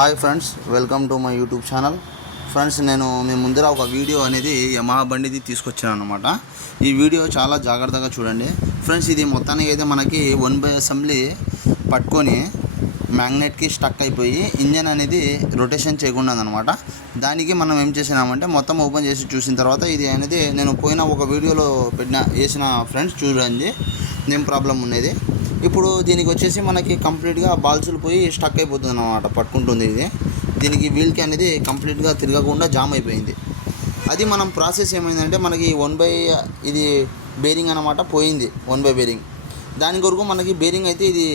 Hi friends, welcome to my YouTube channel. Friends, నేను మీ ముందర ఒక వీడియో అనేది యమహా బండిది తీసుకొచ్చాను అనమాట. ఈ వీడియో చాలా జాగ్రత్తగా చూడండి ఫ్రెండ్స్. ఇది మొత్తానికి అయితే మనకి 1/2 అసెంబ్లీ పట్టుకొని మ్యాగ్నెట్కి స్టక్ అయిపోయి ఇంజన్ అనేది రొటేషన్ చేయకుండా అనమాట. దానికి మనం ఏం చేసినామంటే మొత్తం ఓపెన్ చేసి చూసిన తర్వాత ఇది అనేది నేను పోయిన ఒక వీడియోలో వేసిన ఫ్రెండ్స్ చూడండి ఏం ప్రాబ్లం ఉన్నది. ఇప్పుడు దీనికి వచ్చేసి మనకి కంప్లీట్గా బాల్సులు పోయి స్టక్ అయిపోతుంది అన్నమాట, పట్టుకుంటుంది ఇది. దీనికి వీల్కి అనేది కంప్లీట్గా తిరగకుండా జామ్ అయిపోయింది. అది మనం ప్రాసెస్ ఏమైందంటే మనకి 1/2 ఇది బేరింగ్ అన్నమాట పోయింది, 1/2 బేరింగ్. దాని కొరకు మనకి బేరింగ్ అయితే ఇది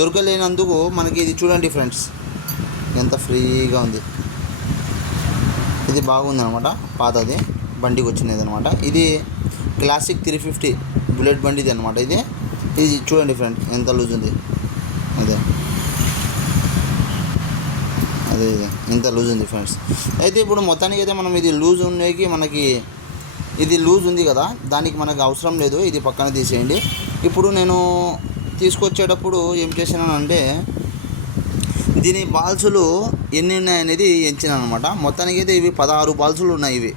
దొరకలేనందుకు మనకి ఇది చూడండి ఫ్రెండ్స్ ఎంత ఫ్రీగా ఉంది. ఇది బాగుంది అనమాట, పాతది బండికి వచ్చినది అనమాట. ఇది క్లాసిక్ 350 బుల్లెట్ బండిది అనమాట. ఇది చూడండి ఫ్రెండ్ ఎంత లూజ్ ఉంది. అదే ఎంత లూజ్ ఉంది ఫ్రెండ్స్. అయితే ఇప్పుడు మొత్తానికి అయితే మనం ఇది లూజ్ ఉండేకి మనకి ఇది లూజ్ ఉంది కదా, దానికి మనకు అవసరం లేదు, ఇది పక్కన తీసేయండి. ఇప్పుడు నేను తీసుకొచ్చేటప్పుడు ఏం చేసినానంటే దీని బాల్సులు ఎన్ని ఉన్నాయనేది ఎంచినాను అనమాట. మొత్తానికి అయితే ఇవి 16 బాల్సులు ఉన్నాయి. ఇవి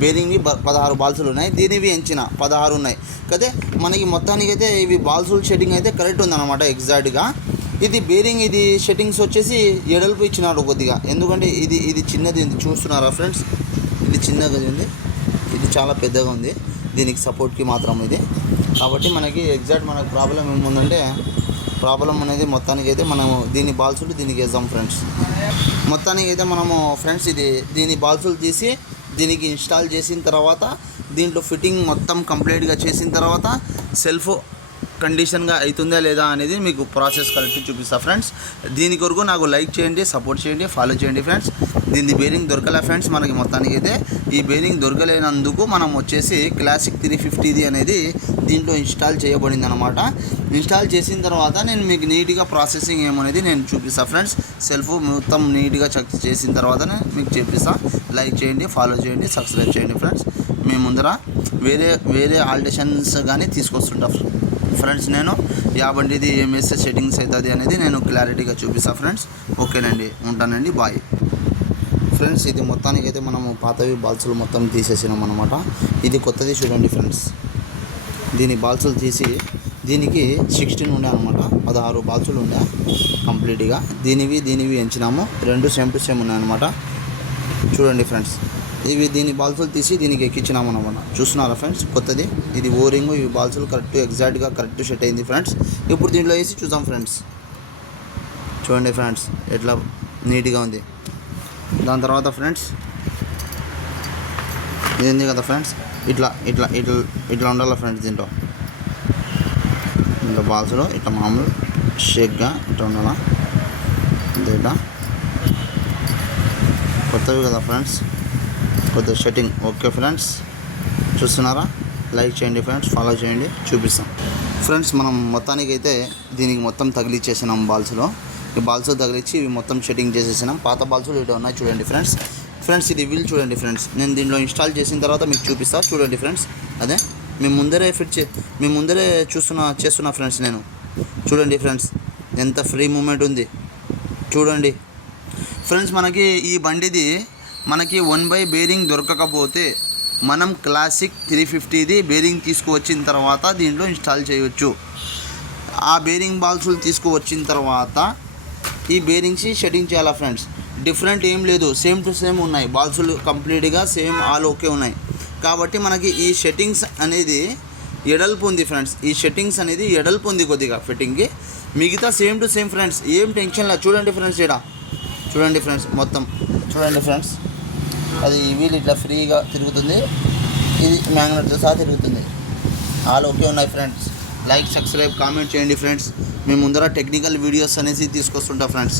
బేరింగ్వి 16 బాల్సులు ఉన్నాయి, దీనివి ఎంచిన 16 ఉన్నాయి కదా. మనకి మొత్తానికి అయితే ఇవి బాల్సులు సెట్టింగ్ అయితే కరెక్ట్ ఉందన్నమాట ఎగ్జాక్ట్గా. ఇది బేరింగ్ ఇది సెట్టింగ్స్ వచ్చేసి ఎడల్పు ఇచ్చినాడు కొద్దిగా, ఎందుకంటే ఇది చిన్నది ఉంది, చూస్తున్నారా ఫ్రెండ్స్. ఇది చిన్నగా ఉంది, ఇది చాలా పెద్దగా ఉంది దీనికి సపోర్ట్కి మాత్రం ఇది. కాబట్టి మనకి ఎగ్జాక్ట్ మనకు ప్రాబ్లం ఏముందంటే ప్రాబ్లం అనేది మొత్తానికి అయితే మనము దీని బాల్సులు దీనికి వేద్దాం ఫ్రెండ్స్. మొత్తానికి అయితే మనము ఫ్రెండ్స్ దీని బాల్సులు తీసి దీనికి ఇన్స్టాల్ చేసిన తర్వాత దీంట్లో ఫిట్టింగ్ మొత్తం కంప్లీట్గా చేసిన తర్వాత సెల్ఫ్ కండిషన్గా అవుతుందా లేదా అనేది మీకు ప్రాసెస్ కరెక్ట్ చూపిస్తా ఫ్రెండ్స్. దీని కొరకు నాకు లైక్ చేయండి, సపోర్ట్ చేయండి, ఫాలో చేయండి ఫ్రెండ్స్. దీని బేరింగ్ దొరకలే ఫ్రెండ్స్ మనకి. మొత్తానికి అయితే ఈ బేరింగ్ దొరకలేనందుకు మనం వచ్చేసి క్లాసిక్ 350 అనేది దీంట్లో ఇన్స్టాల్ చేయబడింది అనమాట. ఇన్స్టాల్ చేసిన తర్వాత నేను మీకు నీట్గా ప్రాసెసింగ్ ఏమనేది నేను చూపిస్తా ఫ్రెండ్స్. సెల్ఫ్ మొత్తం నీట్గా చెక్ చేసిన తర్వాతనే మీకు చూపిస్తా. లైక్ చేయండి, ఫాలో చేయండి, సబ్స్క్రైబ్ చేయండి ఫ్రెండ్స్. మేము ముందర వేరే ఆల్టరేషన్స్ కానీ తీసుకొస్తుంటా ఫ్రెండ్స్. నేను బండిది ఏమేస్తే సెట్టింగ్స్ అవుతుంది అనేది నేను క్లారిటీగా చూపిస్తా ఫ్రెండ్స్. ఓకేనండి, ఉంటానండి, బాయ్ ఫ్రెండ్స్. ఇది మొత్తానికి అయితే మనము పాతవి బాల్సులు మొత్తం తీసేసినాం అనమాట. ఇది కొత్తది చూడండి ఫ్రెండ్స్. దీని బాల్సులు తీసి దీనికి 16 ఉండే అనమాట, 16 బాల్సులు ఉండే కంప్లీట్గా. దీనివి ఎంచినాము, 2 సేమ్ టు సేమ్ ఉన్నాయన్నమాట. చూడండి ఫ్రెండ్స్, దీని బాల్సులు తీసి దీనికి ఎక్కించినాము అనమాట. చూస్తున్నారా ఫ్రెండ్స్, కొత్తది ఇది ఓరింగ్. ఇవి బాల్సులు ఎగ్జాక్ట్గా కరెక్ట్ సెట్ అయింది ఫ్రెండ్స్. ఇప్పుడు దీంట్లో వేసి చూద్దాం ఫ్రెండ్స్. చూడండి ఫ్రెండ్స్ ఎట్లా నీట్గా ఉంది. దాని తర్వాత ఫ్రెండ్స్ ఇది ఉంది కదా ఫ్రెండ్స్, ఇట్లా ఉండాలి ఫ్రెండ్స్. దీంట్లో బాల్స్లో ఇట్లా మామూలు షేక్గా ఇట్లా ఉండాలా. ఇట్లా కొత్తవి కదా ఫ్రెండ్స్, కొత్త సెట్టింగ్. ఓకే ఫ్రెండ్స్, చూస్తున్నారా? లైక్ చేయండి ఫ్రెండ్స్, ఫాలో చేయండి, చూపిస్తాం ఫ్రెండ్స్. మనం మొత్తానికి అయితే దీనికి మొత్తం తగిలిచ్చేసినాం బాల్స్లో. ఈ బాల్స్ తగిలిచ్చి ఇవి మొత్తం సెట్టింగ్ చేసేసినాం. పాత బాల్సులు ఇటు ఉన్నాయి చూడండి ఫ్రెండ్స్. ఇది వీల్ చూడండి ఫ్రెండ్స్. నేను దీంట్లో ఇన్స్టాల్ చేసిన తర్వాత మీకు చూపిస్తా చూడండి ఫ్రెండ్స్. అదే మేము ముందరే చేస్తున్నా ఫ్రెండ్స్. నేను చూడండి ఫ్రెండ్స్ ఎంత ఫ్రీ మూమెంట్ ఉంది చూడండి ఫ్రెండ్స్. మనకి ఈ బండిది మనకి 1/2 బేరింగ్ దొరకకపోతే మనం క్లాసిక్ 350ది బేరింగ్ తీసుకువచ్చిన తర్వాత దీంట్లో ఇన్స్టాల్ చేయవచ్చు. ఆ బేరింగ్ బాల్సులు తీసుకువచ్చిన తర్వాత ఈ బేరింగ్స్ సెట్టింగ్ చేయాలా ఫ్రెండ్స్. డిఫరెంట్ ఏం లేదు, సేమ్ టు సేమ్ ఉన్నాయి బాల్సులు, కంప్లీట్గా సేమ్ ఆల్ ఓకే ఉన్నాయి. కాబట్టి మనకి ఈ సెట్టింగ్స్ అనేది ఎడల్పు ఉంది ఫ్రెండ్స్. ఈ సెట్టింగ్స్ అనేది ఎడల్పు ఉంది కొద్దిగా ఫిట్టింగ్కి. మిగతా సేమ్ టు సేమ్ ఫ్రెండ్స్, ఏం టెన్షన్ లేదు. చూడండి ఫ్రెండ్స్, చూడండి ఫ్రెండ్స్ మొత్తం చూడండి ఫ్రెండ్స్. అది వీల్ ఇట్లా ఫ్రీగా తిరుగుతుంది, ఇది మ్యాగ్నెట్తో సహా తిరుగుతుంది. ఆల్ ఓకే ఉన్నాయి ఫ్రెండ్స్. లైక్, సబ్స్క్రైబ్, కామెంట్ చేయండి ఫ్రెండ్స్. మేము ముందర టెక్నికల్ వీడియోస్ అనేసి తీసుకొస్తుంటా ఫ్రెండ్స్.